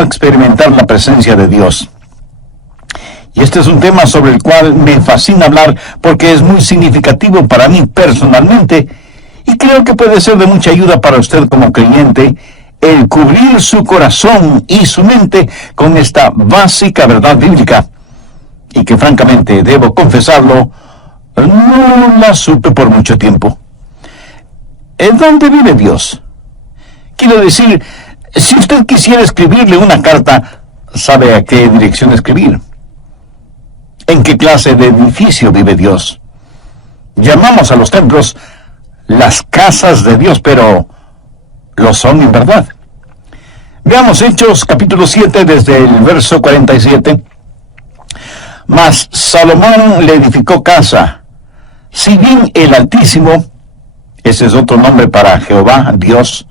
experimentar la presencia de Dios. Y este es un tema sobre el cual me fascina hablar porque es muy significativo para mí personalmente y creo que puede ser de mucha ayuda para usted como creyente el cubrir su corazón y su mente con esta básica verdad bíblica y que francamente, debo confesarlo, no la supe por mucho tiempo. ¿En dónde vive Dios? Quiero decir, si usted quisiera escribirle una carta, ¿sabe a qué dirección escribir? ¿En qué clase de edificio vive Dios? Llamamos a los templos las casas de Dios, pero ¿lo son en verdad? Veamos Hechos capítulo 7 desde el verso 47. Mas Salomón le edificó casa, si bien el Altísimo, ese es otro nombre para Jehová, Dios,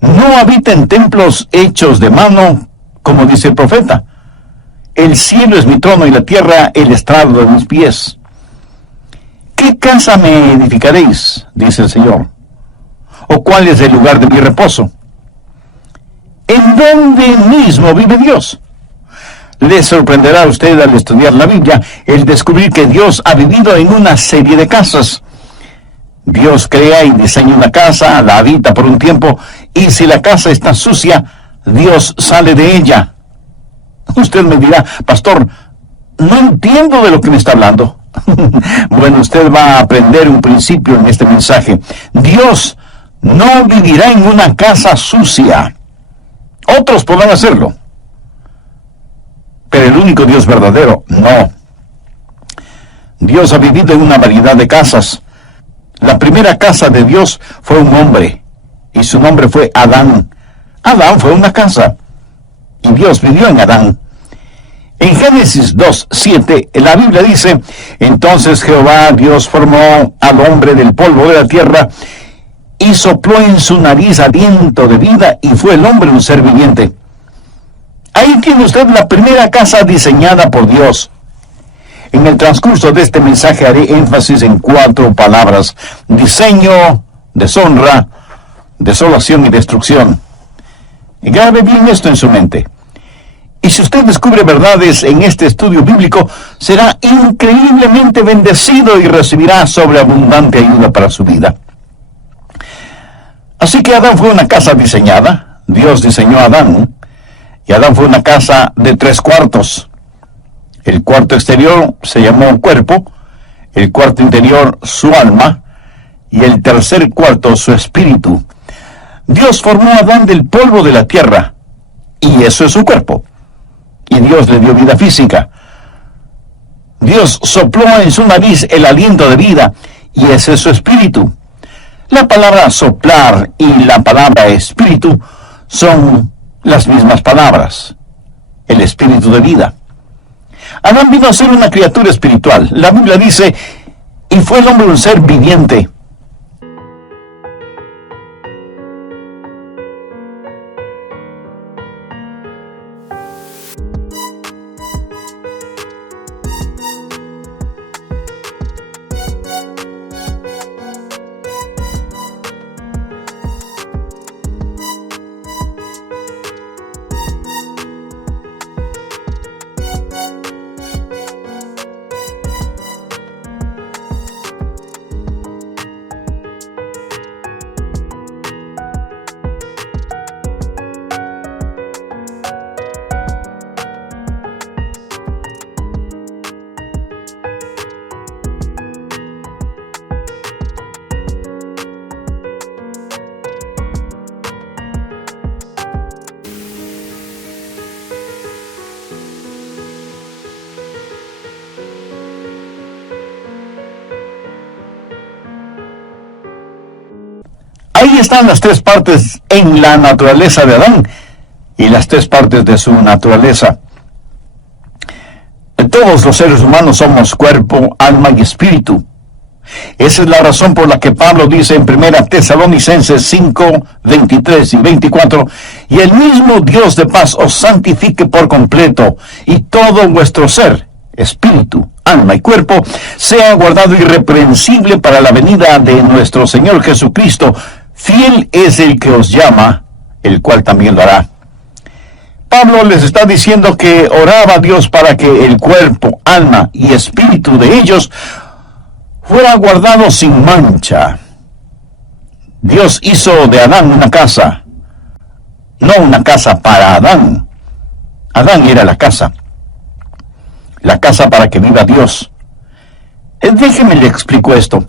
no habita en templos hechos de mano, como dice el profeta. El cielo es mi trono y la tierra el estrado de mis pies. ¿Qué casa me edificaréis? Dice el Señor. ¿O cuál es el lugar de mi reposo? ¿En dónde mismo vive Dios? Le sorprenderá a usted al estudiar la Biblia el descubrir que Dios ha vivido en una serie de casas. Dios crea y diseña una casa, la habita por un tiempo, y si la casa está sucia, Dios sale de ella. Usted me dirá, pastor, no entiendo de lo que me está hablando. Bueno, usted va a aprender un principio en este mensaje. Dios no vivirá en una casa sucia. Otros podrán hacerlo, pero el único Dios verdadero, no. Dios ha vivido en una variedad de casas. La primera casa de Dios fue un hombre, y su nombre fue Adán. Adán fue una casa, y Dios vivió en Adán. En Génesis 2:7, la Biblia dice, entonces Jehová Dios formó al hombre del polvo de la tierra, y sopló en su nariz aliento de vida, y fue el hombre un ser viviente. Ahí tiene usted la primera casa diseñada por Dios. En el transcurso de este mensaje haré énfasis en 4 palabras: diseño, deshonra, desolación y destrucción. Y grabe bien esto en su mente. Y si usted descubre verdades en este estudio bíblico, será increíblemente bendecido y recibirá sobreabundante ayuda para su vida. Así que Adán fue una casa diseñada. Dios diseñó a Adán. Y Adán fue una casa de 3 cuartos. El cuarto exterior se llamó cuerpo, el cuarto interior su alma, y el tercer cuarto su espíritu. Dios formó a Adán del polvo de la tierra, y eso es su cuerpo. Y Dios le dio vida física. Dios sopló en su nariz el aliento de vida, y ese es su espíritu. La palabra soplar y la palabra espíritu son las mismas palabras, el espíritu de vida. Adán vino a ser una criatura espiritual. La Biblia dice, y fue el hombre un ser viviente. Ahí están las 3 partes en la naturaleza de Adán y las 3 partes de su naturaleza. Todos los seres humanos somos cuerpo, alma y espíritu. Esa es la razón por la que Pablo dice en 1 Tesalonicenses 5, 23 y 24, y el mismo Dios de paz os santifique por completo, y todo vuestro ser, espíritu, alma y cuerpo, sea guardado irreprensible para la venida de nuestro Señor Jesucristo. Fiel es el que os llama, el cual también lo hará. Pablo les está diciendo que oraba a Dios para que el cuerpo, alma y espíritu de ellos fuera guardado sin mancha. Dios hizo de Adán una casa, no una casa para Adán. Adán era la casa para que viva Dios. Déjeme le explico esto.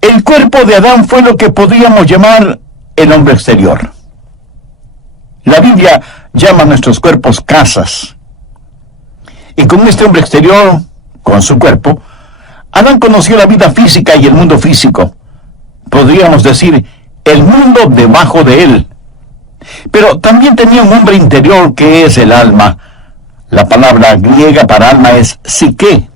El cuerpo de Adán fue lo que podríamos llamar el hombre exterior. La Biblia llama a nuestros cuerpos casas. Y con este hombre exterior, con su cuerpo, Adán conoció la vida física y el mundo físico. Podríamos decir, el mundo debajo de él. Pero también tenía un hombre interior que es el alma. La palabra griega para alma es psique.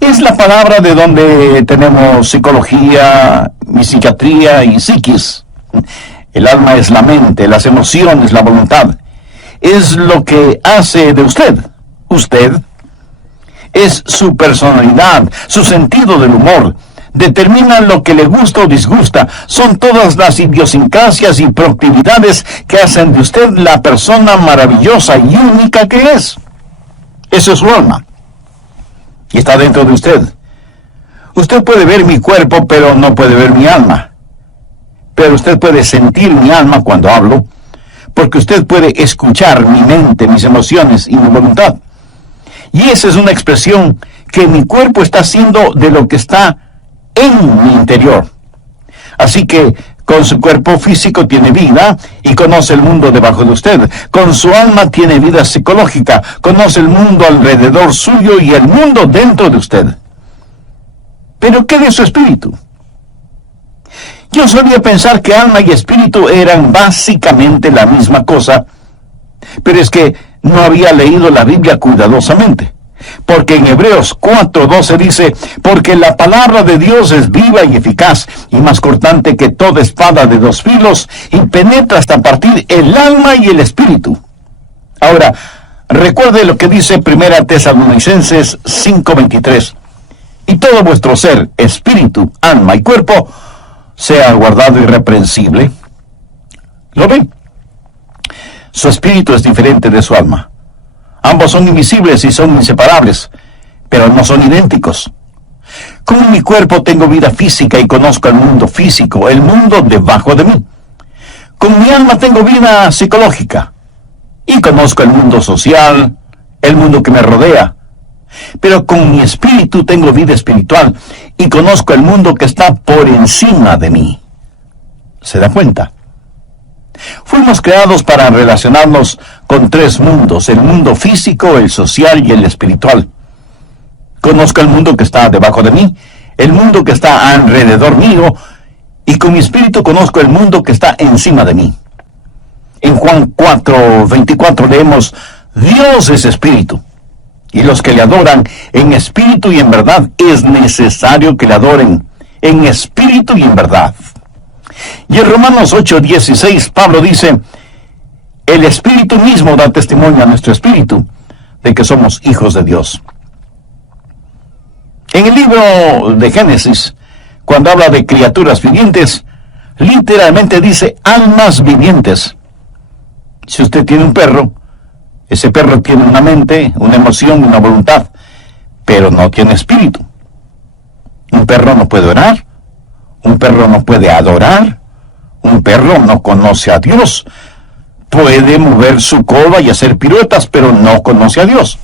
Es la palabra de donde tenemos psicología, psiquiatría y psiquis. El alma es la mente, las emociones, la voluntad. Es lo que hace de usted. Usted es su personalidad, su sentido del humor. Determina lo que le gusta o disgusta. Son todas las idiosincrasias y proclividades que hacen de usted la persona maravillosa y única que es. Eso es su alma. Y está dentro de usted. Usted puede ver mi cuerpo, pero no puede ver mi alma. Pero usted puede sentir mi alma cuando hablo, porque usted puede escuchar mi mente, mis emociones y mi voluntad. Y esa es una expresión que mi cuerpo está haciendo de lo que está en mi interior. Así que con su cuerpo físico tiene vida y conoce el mundo debajo de usted. Con su alma tiene vida psicológica, conoce el mundo alrededor suyo y el mundo dentro de usted. ¿Pero qué de su espíritu? Yo solía pensar que alma y espíritu eran básicamente la misma cosa, pero es que no había leído la Biblia cuidadosamente. Porque en Hebreos 4:12 dice, porque la palabra de Dios es viva y eficaz, y más cortante que toda espada de dos filos, y penetra hasta partir el alma y el espíritu. Ahora, recuerde lo que dice 1 Tesalonicenses 5:23, y todo vuestro ser, espíritu, alma y cuerpo, sea guardado irreprensible. ¿Lo ven? Su espíritu es diferente de su alma. Ambos son invisibles y son inseparables, pero no son idénticos. Con mi cuerpo tengo vida física y conozco el mundo físico, el mundo debajo de mí. Con mi alma tengo vida psicológica y conozco el mundo social, el mundo que me rodea. Pero con mi espíritu tengo vida espiritual y conozco el mundo que está por encima de mí. ¿Se da cuenta? Fuimos creados para relacionarnos con tres mundos, el mundo físico, el social y el espiritual. Conozco el mundo que está debajo de mí, el mundo que está alrededor mío, y con mi espíritu conozco el mundo que está encima de mí. En Juan 4:24 leemos, Dios es espíritu, y los que le adoran en espíritu y en verdad es necesario que le adoren en espíritu y en verdad. Y en Romanos 8:16 Pablo dice, el espíritu mismo da testimonio a nuestro espíritu de que somos hijos de Dios. En el libro de Génesis, cuando habla de criaturas vivientes, literalmente dice almas vivientes. Si usted tiene un perro, ese perro tiene una mente, una emoción, una voluntad, pero no tiene espíritu. Un perro no puede orar, un perro no puede adorar, un perro no conoce a Dios. Puede mover su cola y hacer piruetas, pero no conoce a Dios.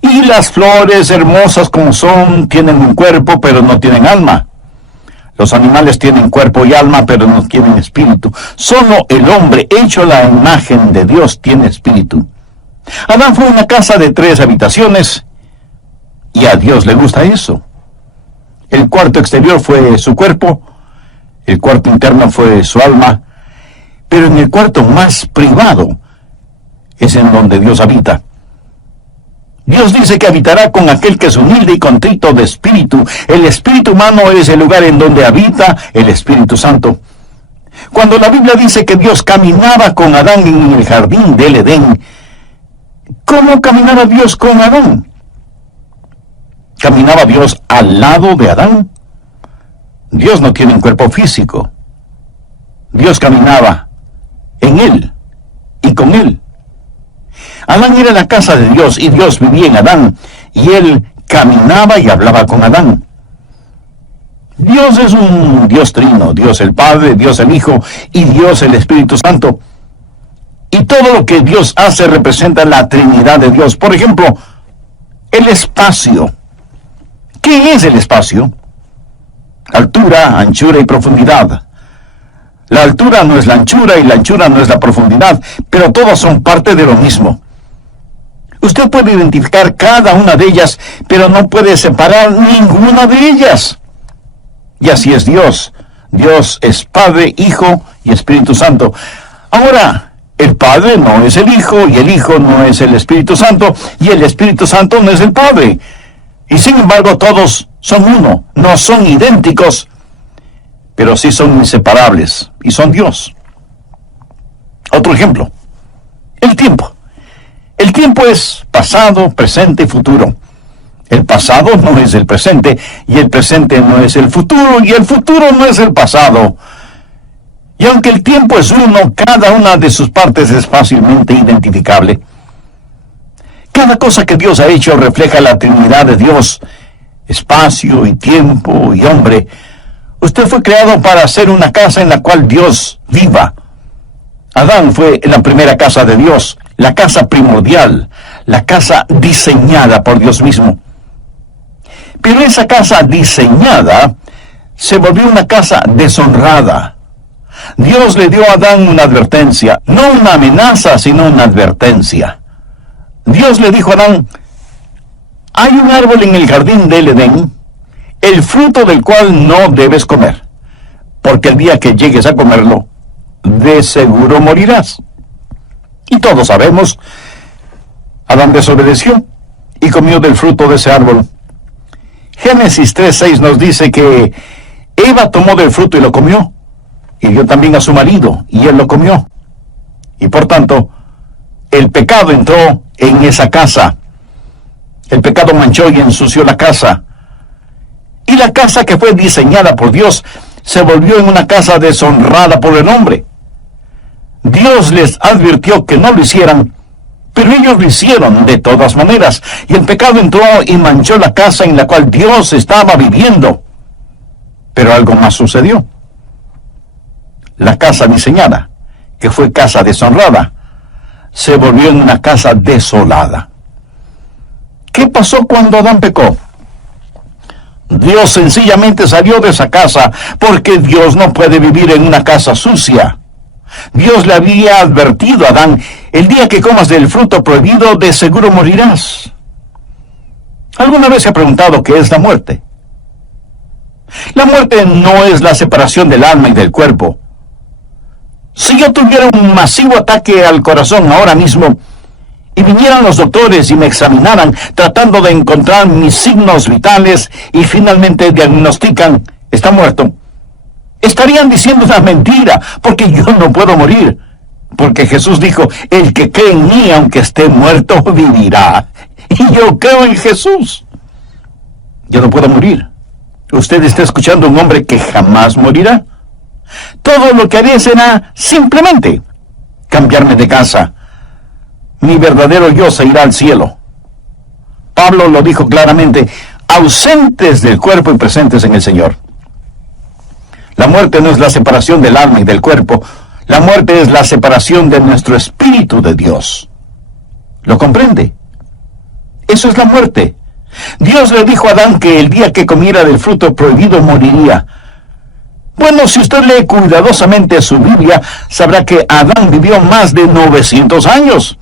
Y las flores, hermosas como son, tienen un cuerpo, pero no tienen alma. Los animales tienen cuerpo y alma, pero no tienen espíritu. Solo el hombre, hecho a la imagen de Dios, tiene espíritu. Adán fue una casa de 3 habitaciones, y a Dios le gusta eso. El cuarto exterior fue su cuerpo, el cuarto interno fue su alma, pero en el cuarto más privado es en donde Dios habita. Dios dice que habitará con aquel que es humilde y contrito de espíritu. El espíritu humano es el lugar en donde habita el Espíritu Santo. Cuando la Biblia dice que Dios caminaba con Adán en el jardín del Edén, ¿cómo caminaba Dios con Adán? ¿Caminaba Dios al lado de Adán? Dios no tiene un cuerpo físico. Dios caminaba en él y con él. Adán era la casa de Dios y Dios vivía en Adán, y él caminaba y hablaba con Adán. Dios es un Dios trino, Dios el Padre, Dios el Hijo y Dios el Espíritu Santo. Y todo lo que Dios hace representa la Trinidad de Dios. Por ejemplo, el espacio. ¿Qué es el espacio? Altura, anchura y profundidad. La altura no es la anchura y la anchura no es la profundidad, pero todas son parte de lo mismo. Usted puede identificar cada una de ellas, pero no puede separar ninguna de ellas. Y así es Dios. Dios es Padre, Hijo y Espíritu Santo. Ahora, el Padre no es el Hijo, y el Hijo no es el Espíritu Santo, y el Espíritu Santo no es el Padre. Y sin embargo, todos son uno, no son idénticos, pero sí son inseparables, y son Dios. Otro ejemplo, el tiempo. El tiempo es pasado, presente y futuro. El pasado no es el presente, y el presente no es el futuro, y el futuro no es el pasado. Y aunque el tiempo es uno, cada una de sus partes es fácilmente identificable. Cada cosa que Dios ha hecho refleja la Trinidad de Dios, espacio y tiempo y hombre. Usted fue creado para hacer una casa en la cual Dios viva. Adán fue la primera casa de Dios, la casa primordial, la casa diseñada por Dios mismo. Pero esa casa diseñada se volvió una casa deshonrada. Dios le dio a Adán una advertencia, no una amenaza, sino una advertencia. Dios le dijo a Adán: hay un árbol en el jardín del Edén, el fruto del cual no debes comer, porque el día que llegues a comerlo, de seguro morirás. Y todos sabemos, Adán desobedeció y comió del fruto de ese árbol. Génesis 3:6 nos dice que Eva tomó del fruto y lo comió, y dio también a su marido, y él lo comió. Y por tanto, el pecado entró en esa casa. El pecado manchó y ensució la casa. Y la casa que fue diseñada por Dios se volvió en una casa deshonrada por el hombre. Dios les advirtió que no lo hicieran, pero ellos lo hicieron de todas maneras. Y el pecado entró y manchó la casa en la cual Dios estaba viviendo. Pero algo más sucedió. La casa diseñada, que fue casa deshonrada, se volvió en una casa desolada. ¿Qué pasó cuando Adán pecó? Dios sencillamente salió de esa casa, porque Dios no puede vivir en una casa sucia. Dios le había advertido a Adán: el día que comas del fruto prohibido, de seguro morirás. ¿Alguna vez se ha preguntado qué es la muerte? La muerte no es la separación del alma y del cuerpo. Si yo tuviera un masivo ataque al corazón ahora mismo, y vinieran los doctores y me examinaran tratando de encontrar mis signos vitales y finalmente diagnostican: está muerto, estarían diciendo una mentira, porque yo no puedo morir. Porque Jesús dijo: el que cree en mí, aunque esté muerto, vivirá. Y yo creo en Jesús. Yo no puedo morir. Usted está escuchando a un hombre que jamás morirá. Todo lo que haré será simplemente cambiarme de casa. Mi verdadero yo se irá al cielo. Pablo lo dijo claramente: ausentes del cuerpo y presentes en el Señor. La muerte no es la separación del alma y del cuerpo. La muerte es la separación de nuestro espíritu de Dios. ¿Lo comprende? Eso es la muerte. Dios le dijo a Adán que el día que comiera del fruto prohibido moriría. Bueno, si usted lee cuidadosamente su Biblia, sabrá que Adán vivió más de 900 años.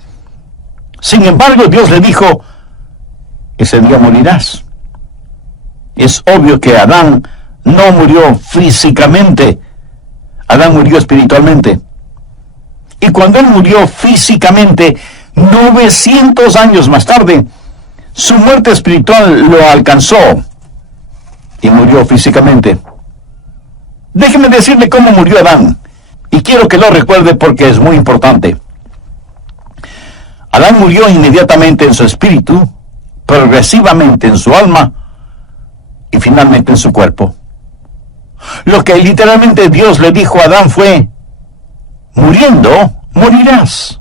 Sin embargo, Dios le dijo: ese día morirás. Es obvio que Adán no murió físicamente. Adán murió espiritualmente. Y cuando él murió físicamente, 900 años más tarde, su muerte espiritual lo alcanzó y murió físicamente. Déjeme decirle cómo murió Adán, y quiero que lo recuerde porque es muy importante. Adán murió inmediatamente en su espíritu, progresivamente en su alma y finalmente en su cuerpo. Lo que literalmente Dios le dijo a Adán fue: muriendo, morirás.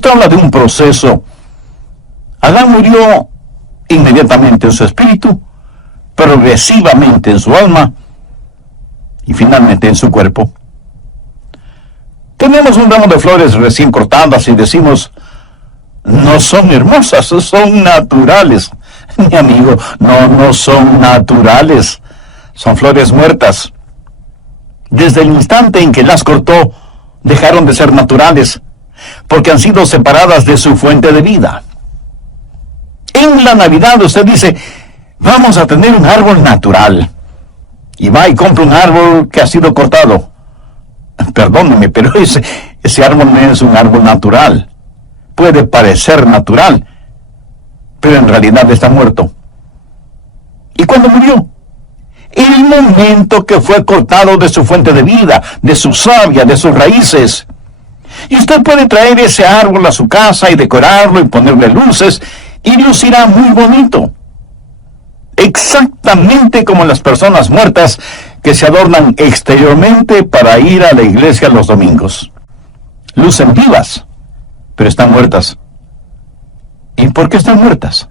Esto habla de un proceso. Adán murió inmediatamente en su espíritu, progresivamente en su alma y finalmente en su cuerpo. Tenemos un ramo de flores recién cortadas y decimos, no son hermosas, son naturales. Mi amigo, no son naturales, son flores muertas. Desde el instante en que las cortó, dejaron de ser naturales, porque han sido separadas de su fuente de vida. En la Navidad usted dice, vamos a tener un árbol natural. Y va y compra un árbol que ha sido cortado. Perdóneme, pero ese árbol no es un árbol natural. Puede parecer natural, pero en realidad está muerto. ¿Y cuándo murió? El momento que fue cortado de su fuente de vida, de su savia, de sus raíces. Y usted puede traer ese árbol a su casa y decorarlo y ponerle luces, y lucirá muy bonito. Exactamente como las personas muertas que se adornan exteriormente para ir a la iglesia los domingos. Lucen vivas, pero están muertas. ¿Y por qué están muertas?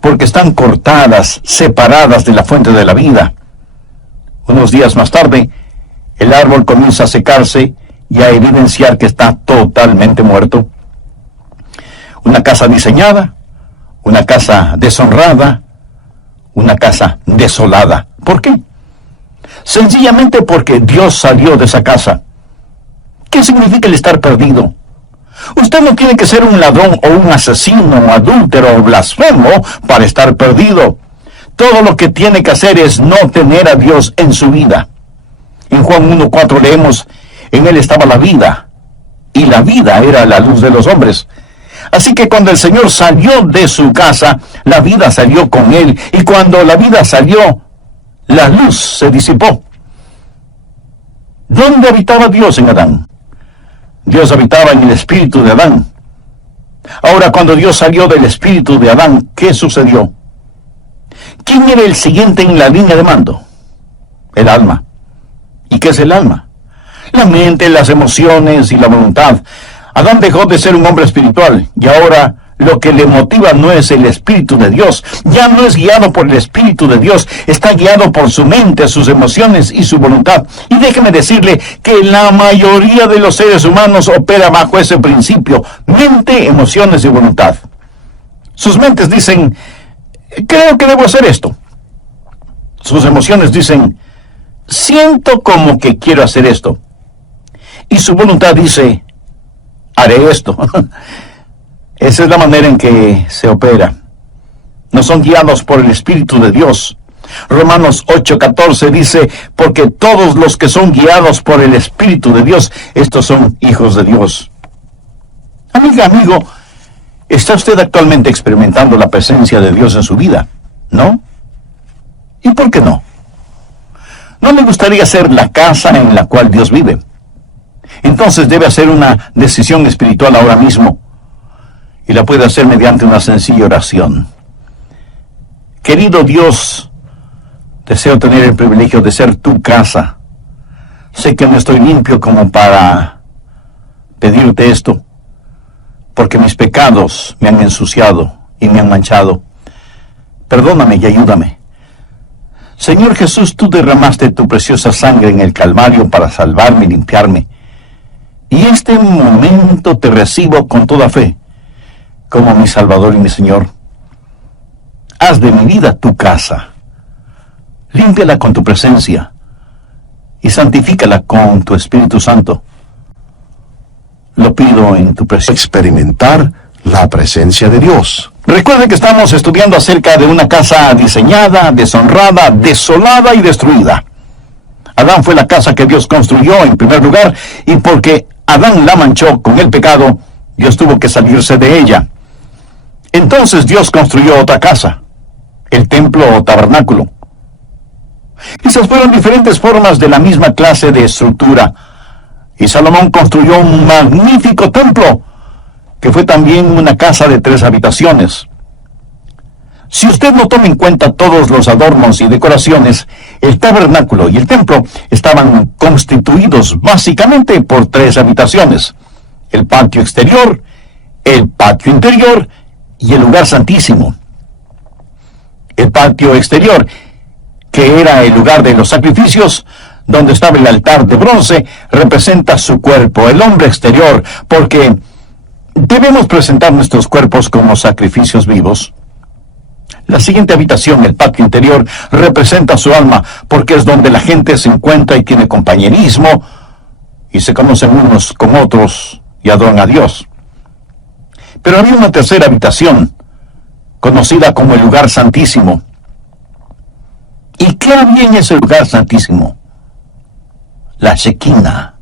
Porque están cortadas, separadas de la fuente de la vida. Unos días más tarde, el árbol comienza a secarse y a evidenciar que está totalmente muerto. Una casa diseñada, una casa deshonrada, una casa desolada. ¿Por qué? Sencillamente porque Dios salió de esa casa. ¿Qué significa el estar perdido? Usted no tiene que ser un ladrón o un asesino o adúltero o blasfemo para estar perdido. Todo lo que tiene que hacer es no tener a Dios en su vida. En Juan 1:4 leemos, en él estaba la vida, y la vida era la luz de los hombres. Así que cuando el Señor salió de su casa, la vida salió con él, y cuando la vida salió, la luz se disipó. ¿Dónde habitaba Dios en Adán? Dios habitaba en el espíritu de Adán. Ahora, cuando Dios salió del espíritu de Adán, ¿qué sucedió? ¿Quién era el siguiente en la línea de mando? El alma. ¿Y qué es el alma? La mente, las emociones y la voluntad. Adán dejó de ser un hombre espiritual y ahora lo que le motiva no es el Espíritu de Dios. Ya no es guiado por el Espíritu de Dios, está guiado por su mente, sus emociones y su voluntad. Y déjeme decirle que la mayoría de los seres humanos opera bajo ese principio: mente, emociones y voluntad. Sus mentes dicen, creo que debo hacer esto. Sus emociones dicen, siento como que quiero hacer esto. Y su voluntad dice, haré esto. Esa es la manera en que se opera. No son guiados por el Espíritu de Dios. Romanos 8:14 dice, porque todos los que son guiados por el Espíritu de Dios, estos son hijos de Dios. Amiga, amigo, ¿está usted actualmente experimentando la presencia de Dios en su vida? ¿No? ¿Y por qué no? ¿No le gustaría ser la casa en la cual Dios vive? Entonces debe hacer una decisión espiritual ahora mismo, y la puede hacer mediante una sencilla oración. Querido Dios, deseo tener el privilegio de ser tu casa. Sé que no estoy limpio como para pedirte esto, porque mis pecados me han ensuciado y me han manchado. Perdóname y ayúdame. Señor Jesús, tú derramaste tu preciosa sangre en el Calvario para salvarme y limpiarme. Y este momento te recibo con toda fe, como mi Salvador y mi Señor. Haz de mi vida tu casa. Límpiala con tu presencia y santifícala con tu Espíritu Santo. Lo pido en tu presencia. Experimentar la presencia de Dios. Recuerde que estamos estudiando acerca de una casa diseñada, deshonrada, desolada y destruida. Adán fue la casa que Dios construyó en primer lugar, y porque Adán la manchó con el pecado, Dios tuvo que salirse de ella. Entonces Dios construyó otra casa, el templo o tabernáculo. Esas fueron diferentes formas de la misma clase de estructura. Y Salomón construyó un magnífico templo, que fue también una casa de 3 habitaciones. Si usted no toma en cuenta todos los adornos y decoraciones, el tabernáculo y el templo estaban constituidos básicamente por 3 habitaciones. el patio exterior, el patio interior y el lugar santísimo. El patio exterior, que era el lugar de los sacrificios, donde estaba el altar de bronce, representa su cuerpo, el hombre exterior, porque debemos presentar nuestros cuerpos como sacrificios vivos. La siguiente habitación, el patio interior, representa su alma, porque es donde la gente se encuentra y tiene compañerismo, y se conocen unos con otros y adoran a Dios. Pero había una tercera habitación, conocida como el lugar santísimo. ¿Y qué había en ese lugar santísimo? La Shekinah.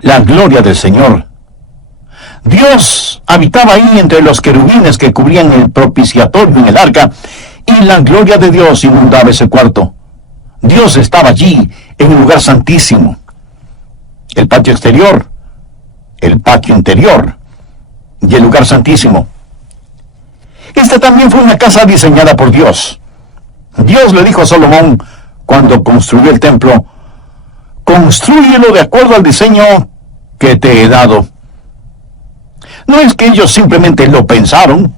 La gloria del Señor. Dios habitaba ahí entre los querubines que cubrían el propiciatorio en el arca, y la gloria de Dios inundaba ese cuarto. Dios estaba allí, en un lugar santísimo. El patio exterior, el patio interior y el lugar santísimo. Esta también fue una casa diseñada por Dios. Dios le dijo a Salomón, cuando construyó el templo: «Constrúyelo de acuerdo al diseño que te he dado». No es que ellos simplemente lo pensaron.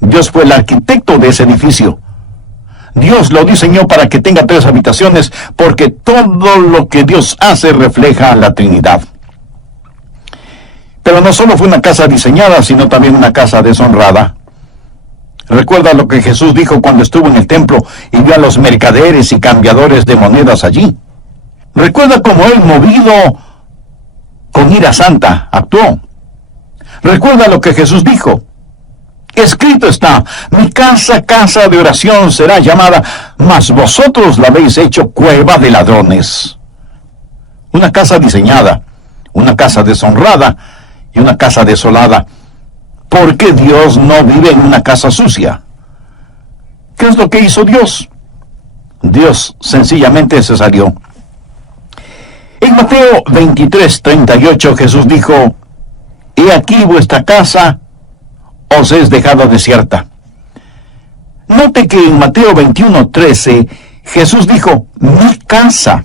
Dios fue el arquitecto de ese edificio. Dios lo diseñó para que tenga 3 habitaciones, porque todo lo que Dios hace refleja a la Trinidad. Pero no solo fue una casa diseñada, sino también una casa deshonrada. Recuerda lo que Jesús dijo cuando estuvo en el templo y vio a los mercaderes y cambiadores de monedas allí. Recuerda cómo él, movido con ira santa, actuó. Recuerda lo que Jesús dijo: «Escrito está, mi casa, casa de oración será llamada, mas vosotros la habéis hecho cueva de ladrones». Una casa diseñada, una casa deshonrada y una casa desolada. ¿Por qué Dios no vive en una casa sucia? ¿Qué es lo que hizo Dios? Dios sencillamente se salió. En Mateo 23:38 Jesús dijo: «He aquí vuestra casa os es dejada desierta». Note que en Mateo 21:13 Jesús dijo: «mi casa».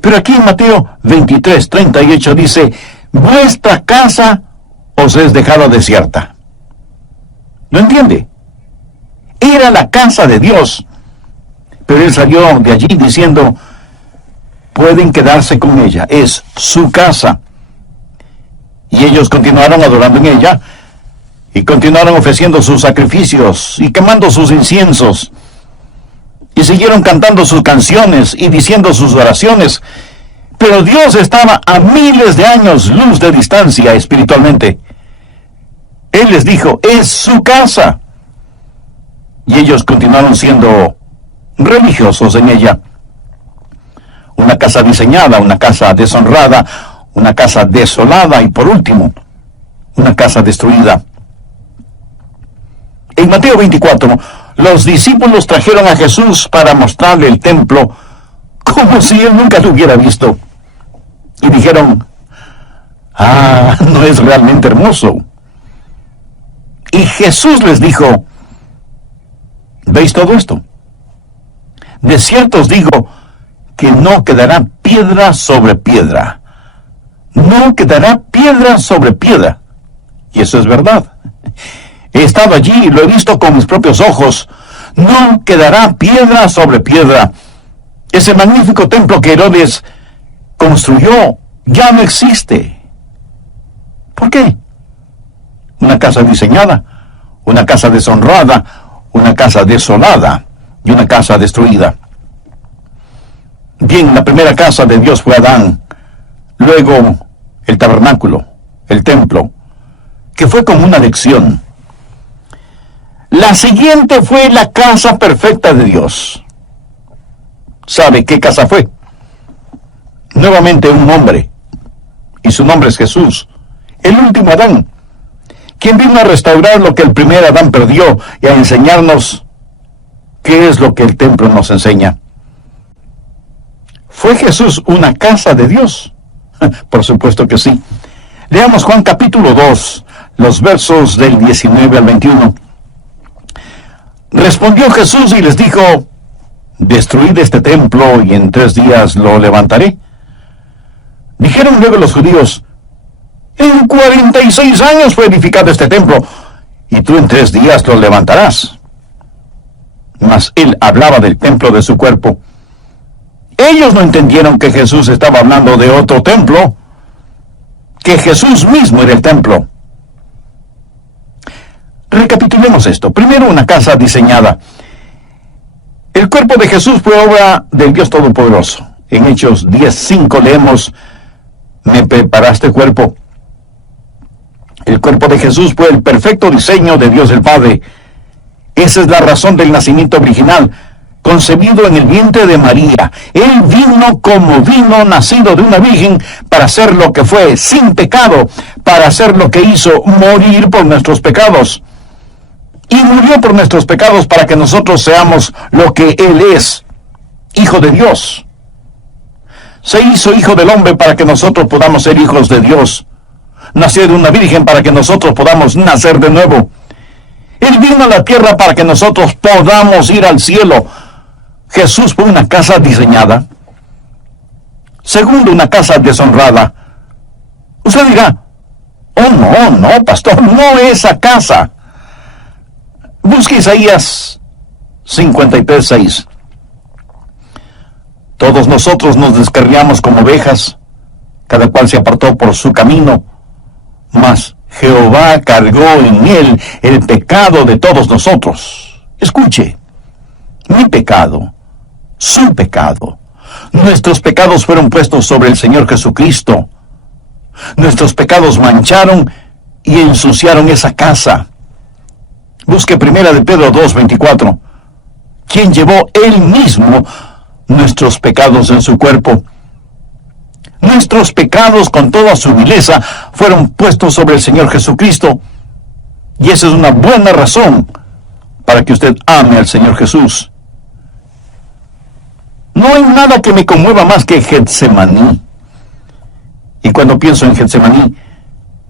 Pero aquí en Mateo 23:38 dice: «vuestra casa os es dejada desierta». ¿Lo entiende? Era la casa de Dios, pero él salió de allí diciendo: «pueden quedarse con ella, es su casa». Y ellos continuaron adorando en ella, y continuaron ofreciendo sus sacrificios y quemando sus inciensos, y siguieron cantando sus canciones y diciendo sus oraciones. Pero Dios estaba a miles de años luz de distancia espiritualmente. Él les dijo: «es su casa». Y ellos continuaron siendo religiosos en ella. Una casa diseñada, una casa deshonrada, una casa desolada y, por último, una casa destruida. En Mateo 24, los discípulos trajeron a Jesús para mostrarle el templo como si él nunca lo hubiera visto. Y dijeron: «ah, no es realmente hermoso». Y Jesús les dijo: «¿veis todo esto? De cierto os digo que no quedará piedra sobre piedra. No quedará piedra sobre piedra». Y eso es verdad. He estado allí y lo he visto con mis propios ojos. No quedará piedra sobre piedra. Ese magnífico templo que Herodes construyó ya no existe. ¿Por qué? Una casa diseñada, una casa deshonrada, una casa desolada y una casa destruida. Bien, la primera casa de Dios fue Adán, luego el tabernáculo, el templo, que fue como una lección. La siguiente fue la casa perfecta de Dios. ¿Sabe qué casa fue? Nuevamente un hombre, y su nombre es Jesús, el último Adán, quien vino a restaurar lo que el primer Adán perdió y a enseñarnos qué es lo que el templo nos enseña. ¿Fue Jesús una casa de Dios? Por supuesto que sí. Leamos Juan capítulo 2, los versos del 19 al 21. Respondió Jesús y les dijo: destruid este templo y en 3 días lo levantaré. Dijeron luego los judíos: en 46 años fue edificado este templo, y tú en 3 días lo levantarás. Mas él hablaba del templo de su cuerpo. Ellos no entendieron que Jesús estaba hablando de otro templo, que Jesús mismo era el templo. Recapitulemos esto. Primero, una casa diseñada. El cuerpo de Jesús fue obra del Dios Todopoderoso. En Hechos 10:5 leemos: me preparaste cuerpo. El cuerpo de Jesús fue el perfecto diseño de Dios el Padre. Esa es la razón del nacimiento original, concebido en el vientre de María. Él vino como vino, nacido de una virgen, para hacer lo que fue, sin pecado, para hacer lo que hizo, morir por nuestros pecados. Y murió por nuestros pecados para que nosotros seamos lo que Él es, Hijo de Dios. Se hizo Hijo del hombre para que nosotros podamos ser hijos de Dios. Nació de una virgen para que nosotros podamos nacer de nuevo. Él vino a la tierra para que nosotros podamos ir al cielo. Jesús fue una casa diseñada. Segundo, una casa deshonrada. Usted dirá: oh no, pastor, no esa casa. Busque Isaías 53:6. Todos nosotros nos descarriamos como ovejas, cada cual se apartó por su camino, mas Jehová cargó en él el pecado de todos nosotros. Escuche, mi pecado, su pecado, nuestros pecados fueron puestos sobre el Señor Jesucristo. Nuestros pecados mancharon y ensuciaron esa casa. Busque 1 de Pedro 2:24, quien llevó él mismo nuestros pecados en su cuerpo. Nuestros pecados con toda su vileza fueron puestos sobre el Señor Jesucristo. Y esa es una buena razón para que usted ame al Señor Jesús. No hay nada que me conmueva más que Getsemaní. Y cuando pienso en Getsemaní,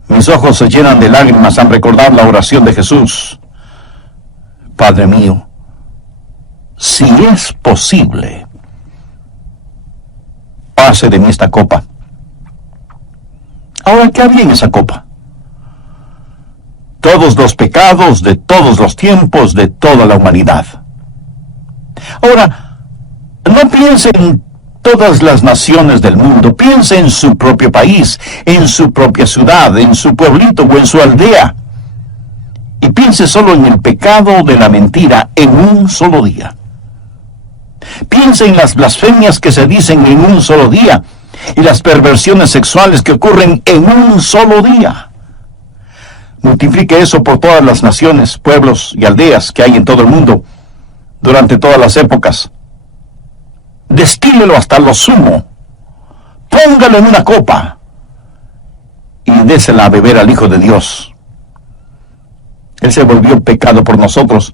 mis ojos se llenan de lágrimas al recordar la oración de Jesús. Padre mío, si es posible, pase de mí esta copa. Ahora, ¿qué había en esa copa? Todos los pecados de todos los tiempos de toda la humanidad. Ahora, no piense en todas las naciones del mundo, piense en su propio país, en su propia ciudad, en su pueblito o en su aldea. Y piense solo en el pecado de la mentira en un solo día. Piense en las blasfemias que se dicen en un solo día y las perversiones sexuales que ocurren en un solo día. Multiplique eso por todas las naciones, pueblos y aldeas que hay en todo el mundo durante todas las épocas. Destílelo hasta lo sumo. Póngalo en una copa y désela a beber al Hijo de Dios. Él se volvió pecado por nosotros.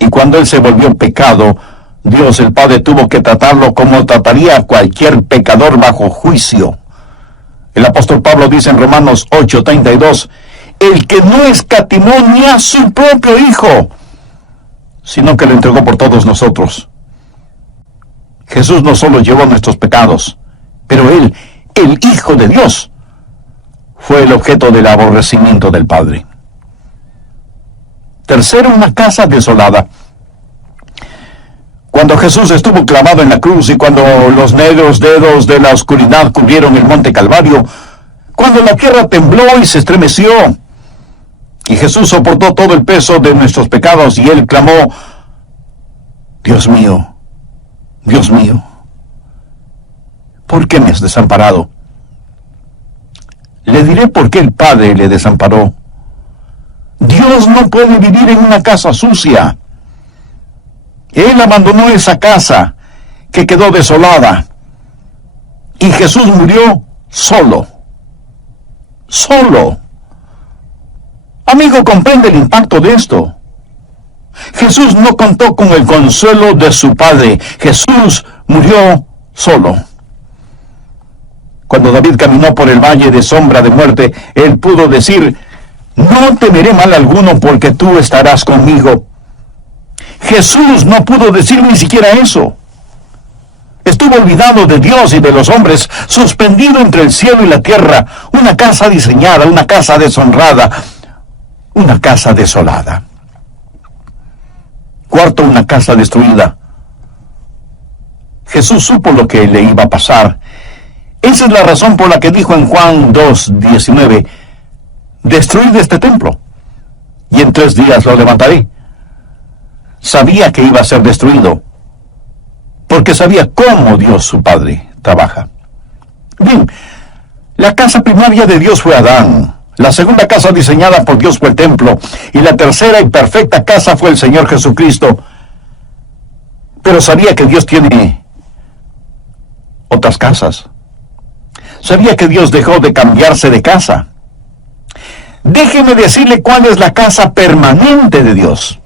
Y cuando Él se volvió pecado, Dios el Padre tuvo que tratarlo como trataría a cualquier pecador bajo juicio. El apóstol Pablo dice en Romanos 8:32, el que no escatimó ni a su propio Hijo, sino que lo entregó por todos nosotros. Jesús no solo llevó nuestros pecados, pero Él, el Hijo de Dios, fue el objeto del aborrecimiento del Padre. Tercero, una casa desolada. Cuando Jesús estuvo clavado en la cruz y cuando los negros dedos de la oscuridad cubrieron el monte Calvario, cuando la tierra tembló y se estremeció, y Jesús soportó todo el peso de nuestros pecados, y Él clamó: Dios mío, ¿por qué me has desamparado? Le diré por qué el Padre le desamparó. Dios no puede vivir en una casa sucia. Él abandonó esa casa que quedó desolada, y Jesús murió solo. Amigo, comprende el impacto de esto. Jesús no contó con el consuelo de su Padre. Jesús murió solo. Cuando David caminó por el valle de sombra de muerte, él pudo decir: no temeré mal alguno, porque tú estarás conmigo. Jesús no pudo decir ni siquiera eso. Estuvo olvidado de Dios y de los hombres, suspendido entre el cielo y la tierra, una casa diseñada, una casa deshonrada, una casa desolada. Cuarto, una casa destruida. Jesús supo lo que le iba a pasar. Esa es la razón por la que dijo en Juan 2:19: destruid este templo, y en 3 días lo levantaré. Sabía que iba a ser destruido, porque sabía cómo Dios, su Padre, trabaja. Bien, la casa primaria de Dios fue Adán. La segunda casa diseñada por Dios fue el templo, y la tercera y perfecta casa fue el Señor Jesucristo. Pero sabía que Dios tiene otras casas. Sabía que Dios dejó de cambiarse de casa. Déjeme decirle cuál es la casa permanente de Dios.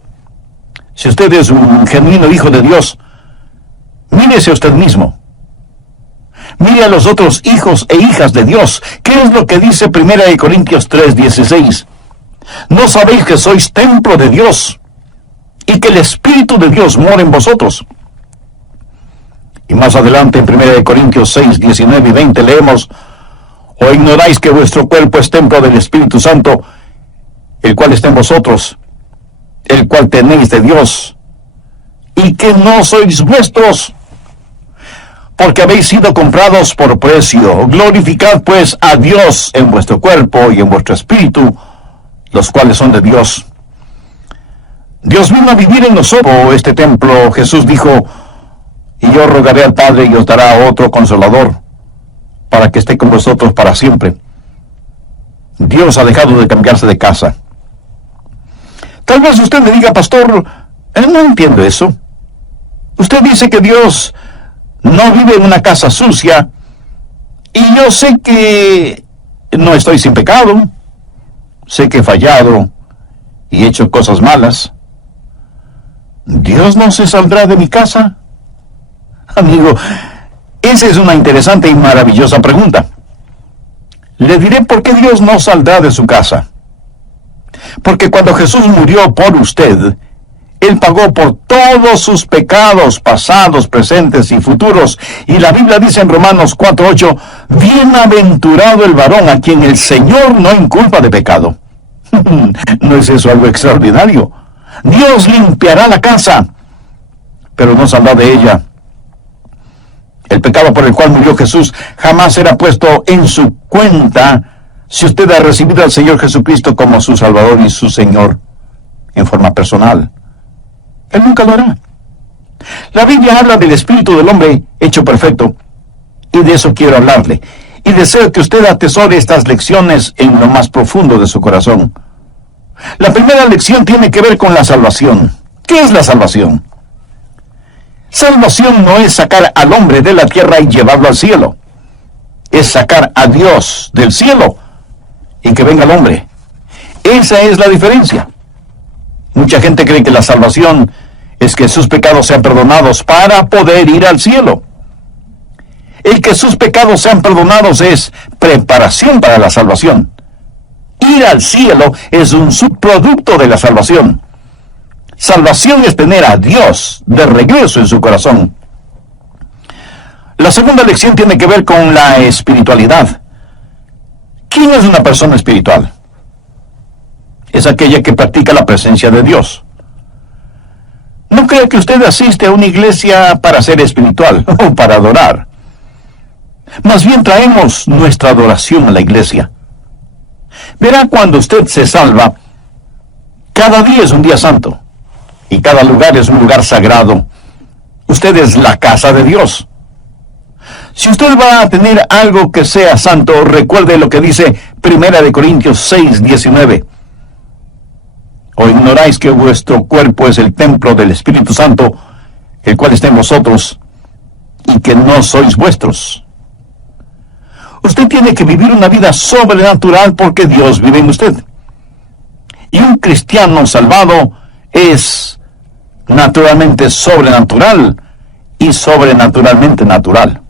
Si usted es un genuino hijo de Dios, mírese a usted mismo. Mire a los otros hijos e hijas de Dios. ¿Qué es lo que dice 1 Corintios 3:16? ¿No sabéis que sois templo de Dios y que el Espíritu de Dios mora en vosotros? Y más adelante en 1 Corintios 6:19 y 20 leemos: ¿o ignoráis que vuestro cuerpo es templo del Espíritu Santo, el cual está en vosotros, el cual tenéis de Dios, y que no sois vuestros? Porque habéis sido comprados por precio. Glorificad pues a Dios en vuestro cuerpo y en vuestro espíritu, los cuales son de Dios. Dios vino a vivir en nosotros este templo. Jesús dijo: y yo rogaré al Padre y os dará otro Consolador, para que esté con vosotros para siempre. Dios ha dejado de cambiarse de casa. Tal vez usted me diga: pastor, no entiendo eso. Usted dice que Dios no vive en una casa sucia, y yo sé que no estoy sin pecado, sé que he fallado y he hecho cosas malas. ¿Dios no se saldrá de mi casa? Amigo, esa es una interesante y maravillosa pregunta. Le diré por qué Dios no saldrá de su casa. Porque cuando Jesús murió por usted, Él pagó por todos sus pecados pasados, presentes y futuros. Y la Biblia dice en Romanos 4:8: bienaventurado el varón a quien el Señor no inculpa de pecado. ¿No es eso algo extraordinario? Dios limpiará la casa, pero no saldrá de ella. El pecado por el cual murió Jesús jamás será puesto en su cuenta si usted ha recibido al Señor Jesucristo como su Salvador y su Señor en forma personal. Él nunca lo hará. La Biblia habla del espíritu del hombre hecho perfecto, y de eso quiero hablarle. Y deseo que usted atesore estas lecciones en lo más profundo de su corazón. La primera lección tiene que ver con la salvación. ¿Qué es la salvación? Salvación no es sacar al hombre de la tierra y llevarlo al cielo. Es sacar a Dios del cielo y que venga el hombre. Esa es la diferencia. Mucha gente cree que la salvación es que sus pecados sean perdonados para poder ir al cielo. El que sus pecados sean perdonados es preparación para la salvación. Ir al cielo es un subproducto de la salvación. Salvación es tener a Dios de regreso en su corazón. La segunda lección tiene que ver con la espiritualidad. ¿Quién es una persona espiritual? Es aquella que practica la presencia de Dios. No crea que usted asiste a una iglesia para ser espiritual o para adorar. Más bien traemos nuestra adoración a la iglesia. Verá, cuando usted se salva, cada día es un día santo y cada lugar es un lugar sagrado. Usted es la casa de Dios. Si usted va a tener algo que sea santo, recuerde lo que dice 1 Corintios 6:19. ¿O ignoráis que vuestro cuerpo es el templo del Espíritu Santo, el cual está en vosotros, y que no sois vuestros? Usted tiene que vivir una vida sobrenatural porque Dios vive en usted. Y un cristiano salvado es naturalmente sobrenatural y sobrenaturalmente natural.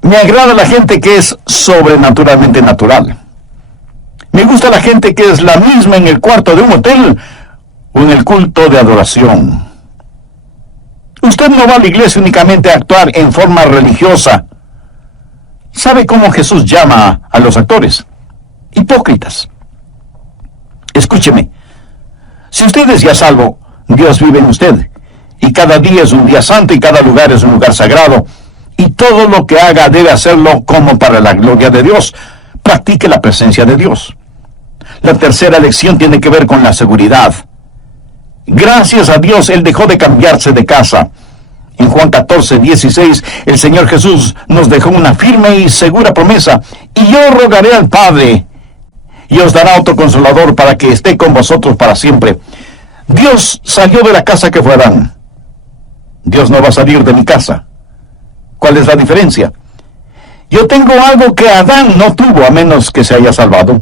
Me agrada la gente que es sobrenaturalmente natural. Me gusta la gente que es la misma en el cuarto de un hotel o en el culto de adoración. Usted no va a la iglesia únicamente a actuar en forma religiosa. ¿Sabe cómo Jesús llama a los actores? Hipócritas. Escúcheme. Si usted es ya salvo, Dios vive en usted. Y cada día es un día santo y cada lugar es un lugar sagrado. Y todo lo que haga debe hacerlo como para la gloria de Dios. Practique la presencia de Dios. La tercera lección tiene que ver con la seguridad. Gracias a Dios, Él dejó de cambiarse de casa. En Juan 14:16, el Señor Jesús nos dejó una firme y segura promesa. Y yo rogaré al Padre, y os dará otro consolador para que esté con vosotros para siempre. Dios salió de la casa que fue Adán. Dios no va a salir de mi casa. ¿Cuál es la diferencia? Yo tengo algo que Adán no tuvo, a menos que se haya salvado.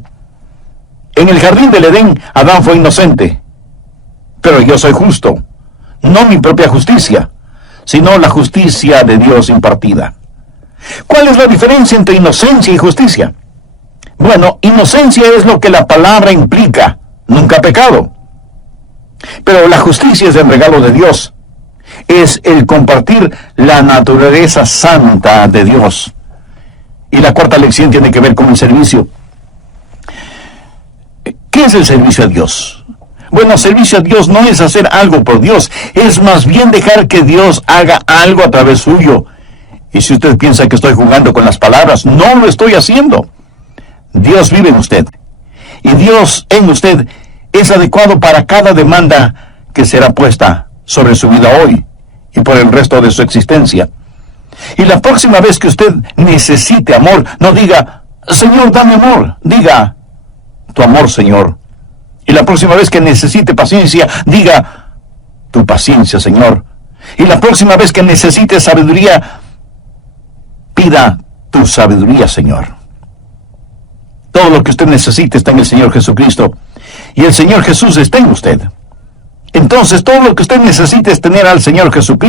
En el jardín del Edén, Adán fue inocente. Pero yo soy justo. No mi propia justicia, sino la justicia de Dios impartida. ¿Cuál es la diferencia entre inocencia y justicia? Bueno, inocencia es lo que la palabra implica, nunca pecado. Pero la justicia es el regalo de Dios. Es el compartir la naturaleza santa de Dios. Y la cuarta lección tiene que ver con el servicio. ¿Qué es el servicio a Dios? Bueno, servicio a Dios no es hacer algo por Dios, es más bien dejar que Dios haga algo a través suyo. Y si usted piensa que estoy jugando con las palabras, no lo estoy haciendo. Dios vive en usted. Y Dios en usted es adecuado para cada demanda que será puesta sobre su vida hoy y por el resto de su existencia. Y la próxima vez que usted necesite amor, no diga, Señor, dame amor. Diga, tu amor, Señor. Y la próxima vez que necesite paciencia, diga, tu paciencia, Señor. Y la próxima vez que necesite sabiduría, pida tu sabiduría, Señor. Todo lo que usted necesite está en el Señor Jesucristo. Y el Señor Jesús está en usted. Entonces, todo lo que usted necesite es tener al Señor Jesucristo.